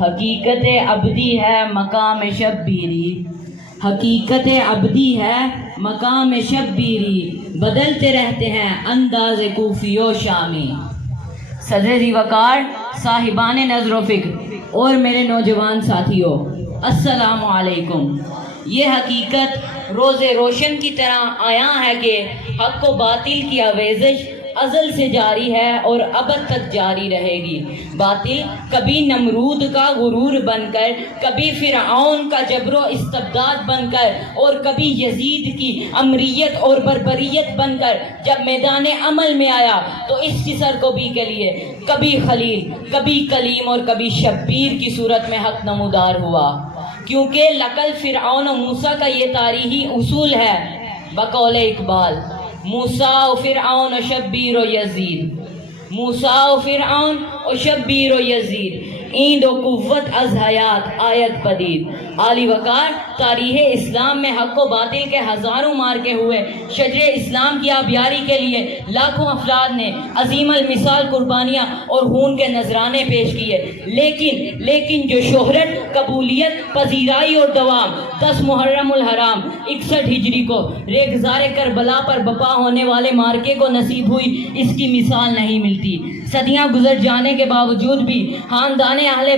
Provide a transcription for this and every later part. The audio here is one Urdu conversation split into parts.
حقیقت ابدی ہے مقام شبیری، حقیقت ابدی ہے مقام شبیری، بدلتے رہتے ہیں انداز کوفی و شامی۔ صدر ذی وقار، صاحبان نظر و فکر اور میرے نوجوان ساتھیوں، السلام علیکم۔ یہ حقیقت روز روشن کی طرح آیا ہے کہ حق و باطل کی آویزش ازل سے جاری ہے اور ابد تک جاری رہے گی۔ باطل کبھی نمرود کا غرور بن کر، کبھی فرعون کا جبر و استبداد بن کر، اور کبھی یزید کی امریت اور بربریت بن کر جب میدان عمل میں آیا تو اس کی سرکوبی کے لیے کبھی خلیل، کبھی کلیم اور کبھی شبیر کی صورت میں حق نمودار ہوا۔ کیونکہ لقل فرعون و موسیٰ کا یہ تاریخی اصول ہے بقول اقبال، موسیٰ و فرعون و شبیر و یزید، موسیٰ و فرعون و شبیر و یزید، ایند و قوت از حیات آیت پدید۔ عالی وقار، تاریخ اسلام میں حق و باطل کے ہزاروں مارکے ہوئے، شجر اسلام کی آبیاری کے لیے لاکھوں افراد نے عظیم المثال قربانیاں اور خون کے نذرانے پیش کیے، لیکن جو شہرت، قبولیت، پذیرائی اور دوام 10 محرم الحرام 61 ہجری کو ریگزار کربلا پر بپا ہونے والے مارکے کو نصیب ہوئی، اس کی مثال نہیں ملتی۔ صدیاں گزر جانے کے باوجود بھی خاندان اہل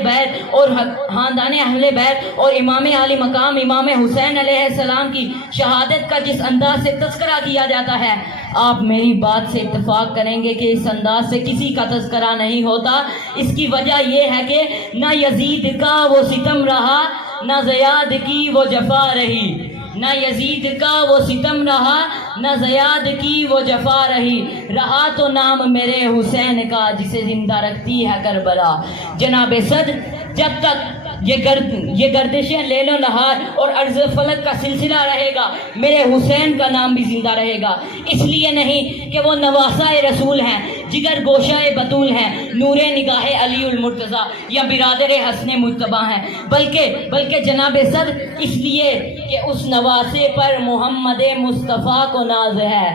بیت اور امام عالی مقام امام حسین علیہ السلام کی شہادت کا جس انداز سے تذکرہ کیا جاتا ہے، آپ میری بات سے اتفاق کریں گے کہ اس انداز سے کسی کا تذکرہ نہیں ہوتا۔ اس کی وجہ یہ ہے کہ نہ یزید کا وہ ستم رہا، نہ زیاد کی وہ جفا رہی، نہ یزید کا وہ ستم رہا، نہ زیاد کی وہ جفا رہی، رہا تو نام میرے حسین کا جسے زندہ رکھتی ہے کربلا۔ جناب صدر، جب تک یہ گردشیں لیل و نہار اور عرض فلک کا سلسلہ رہے گا، میرے حسین کا نام بھی زندہ رہے گا۔ اس لیے نہیں کہ وہ نواسہ رسول ہیں، جگر گوشہ بطول ہیں، نور نگاہ علی المرتضیٰ یا برادر حسن مجتبیٰ ہیں، بلکہ جناب صدر اس لیے کہ اس نواسے پر محمد مصطفیٰ کو ناز ہے،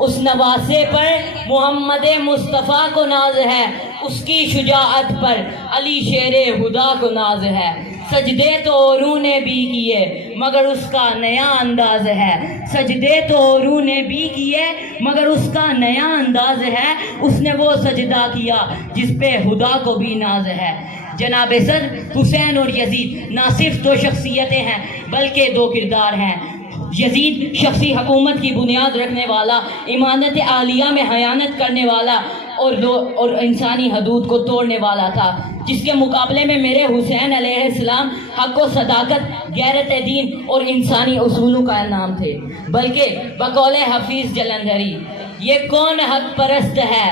اس نواسے پر محمد مصطفیٰ کو ناز ہے، اس کی شجاعت پر علی شیر خدا کو ناز ہے۔ سجدے تو اوروں نے بھی کیے مگر اس کا نیا انداز ہے، سجدے تو اوروں نے بھی کیے مگر اس کا نیا انداز ہے، اس نے وہ سجدہ کیا جس پہ خدا کو بھی ناز ہے۔ جناب صدر، حسین اور یزید نہ صرف 2 شخصیتیں ہیں بلکہ 2 کردار ہیں۔ یزید شخصی حکومت کی بنیاد رکھنے والا، امانت عالیہ میں خیانت کرنے والا اور انسانی حدود کو توڑنے والا تھا، جس کے مقابلے میں میرے حسین علیہ السلام حق و صداقت، غیرت دین اور انسانی اصولوں کا نام تھے۔ بلکہ بقول حفیظ جلندھری، یہ کون حق پرست ہے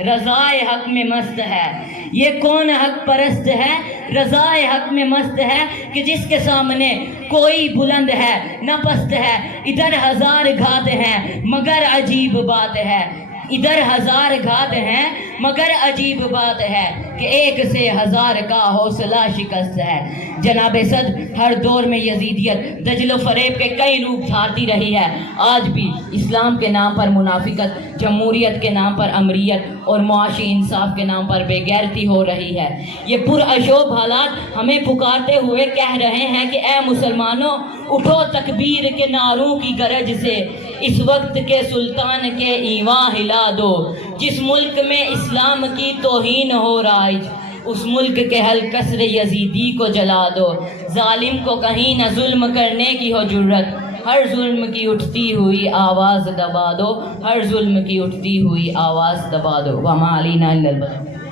رضائے حق میں مست ہے، یہ کون حق پرست ہے رضائے حق میں مست ہے، کہ جس کے سامنے کوئی بلند ہے نہ پست ہے، ادھر 1000 گھات ہیں مگر عجیب بات ہے، ادھر 1000 گھات ہیں مگر عجیب بات ہے، کہ 1 سے 1000 کا حوصلہ شکست ہے۔ جناب صدر، ہر دور میں یزیدیت دجل و فریب کے کئی روپ دھارتی رہی ہے۔ آج بھی اسلام کے نام پر منافقت، جمہوریت کے نام پر امریت اور معاشی انصاف کے نام پر بے غیرتی ہو رہی ہے۔ یہ پرعشوب حالات ہمیں پکارتے ہوئے کہہ رہے ہیں کہ اے مسلمانوں، اٹھو تکبیر کے نعروں کی گرج سے، اس وقت کے سلطان کے ایواں ہلا دو، جس ملک میں اسلام کی توہین ہو رائج، اس ملک کے الکسر یزیدی کو جلا دو، ظالم کو کہیں نہ ظلم کرنے کی ہو جرت، ہر ظلم کی اٹھتی ہوئی آواز دبا دو، ہر ظلم کی اٹھتی ہوئی آواز دبا دو۔ وما علینا الا البلاغ۔